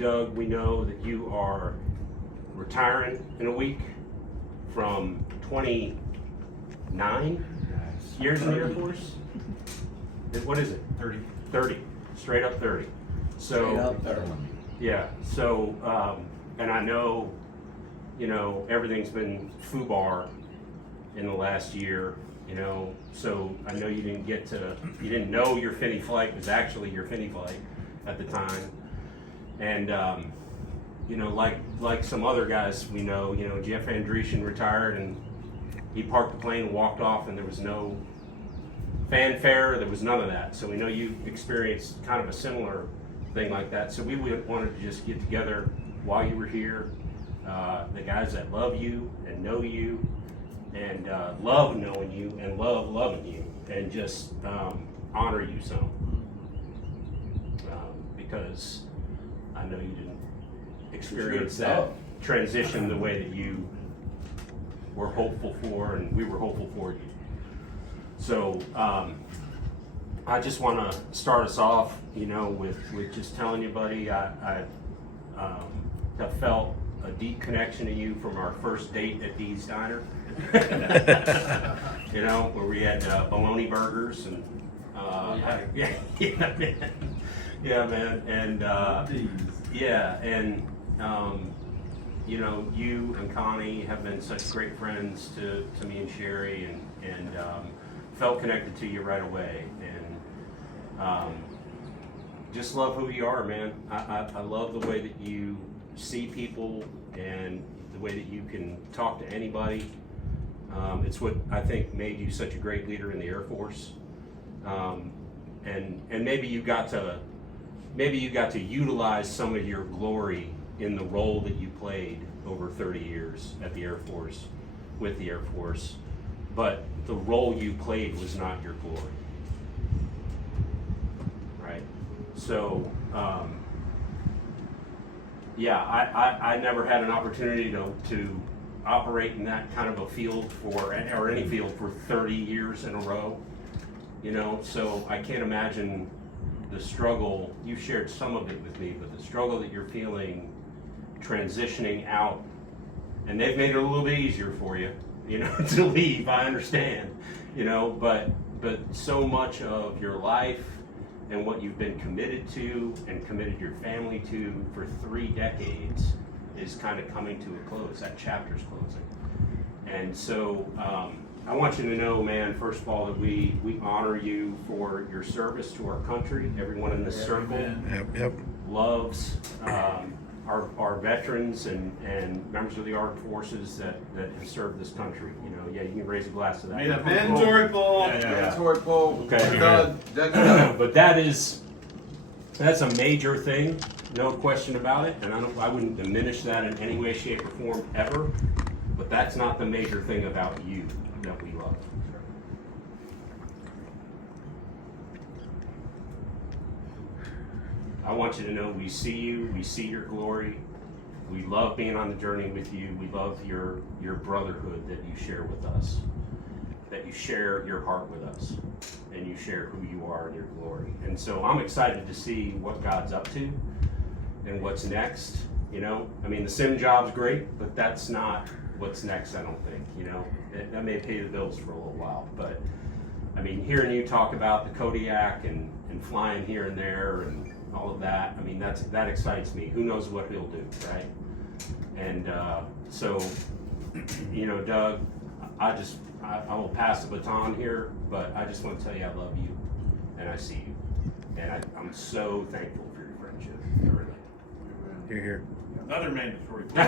Doug, we know that you are retiring in a week from 29 years in the Air Force. What is it? 30. 30. Straight up 30. So, yeah. So, and I know, everything's been FUBAR in the last year, so I know you didn't know your Finney flight was actually your Finney flight at the time. And, like some other guys we know, Jeff Andresian retired and he parked the plane and walked off, and there was no fanfare, there was none of that. So we know you experienced kind of a similar thing like that. So we wanted to just get together while you were here. The guys that love you and know you and love knowing you and love loving you, and just honor you some. Because I know you didn't experience that transition the way that you were hopeful for, and we were hopeful for you. So I just want to start us off, with just telling you, buddy, I have felt a deep connection to you from our first date at Dee's Diner. Where we had bologna burgers and yeah, man. Yeah, man, and you and Connie have been such great friends to me and Sherry, and felt connected to you right away, and just love who you are, man. I love the way that you see people and the way that you can talk to anybody. It's what I think made you such a great leader in the Air Force, and maybe you got to utilize some of your glory in the role that you played over 30 years at the Air Force, with the Air Force, but the role you played was not your glory, right? So, I never had an opportunity to operate in that kind of a field or any field for 30 years in a row, so I can't imagine the struggle. You shared some of it with me, but the struggle that you're feeling transitioning out, and they've made it a little bit easier for you, to leave, I understand, but so much of your life and what you've been committed to and committed your family to for 3 decades is kind of coming to a close. That chapter's closing. And so I want you to know, man, first of all, that we honor you for your service to our country. Everyone in this circle loves our veterans and members of the armed forces that have served this country. You can raise a glass to that. Mandatory poll. Mandatory poll. Okay. But that's a major thing, no question about it, and I wouldn't diminish that in any way, shape, or form ever. But that's not the major thing about you that we love. I want you to know we see you, we see your glory. We love being on the journey with you. We love your brotherhood that you share with us, that you share your heart with us, and you share who you are in your glory. And so I'm excited to see what God's up to and what's next. The sim job's great, but that's not what's next, I don't think. That may pay the bills for a little while, but hearing you talk about the Kodiak and flying here and there and all of that, that excites me. Who knows what he'll do, right? And so, Doug, I will pass the baton here, but I just want to tell you I love you, and I see you, and I'm so thankful for your friendship. Really. You're here. Another mandatory poll.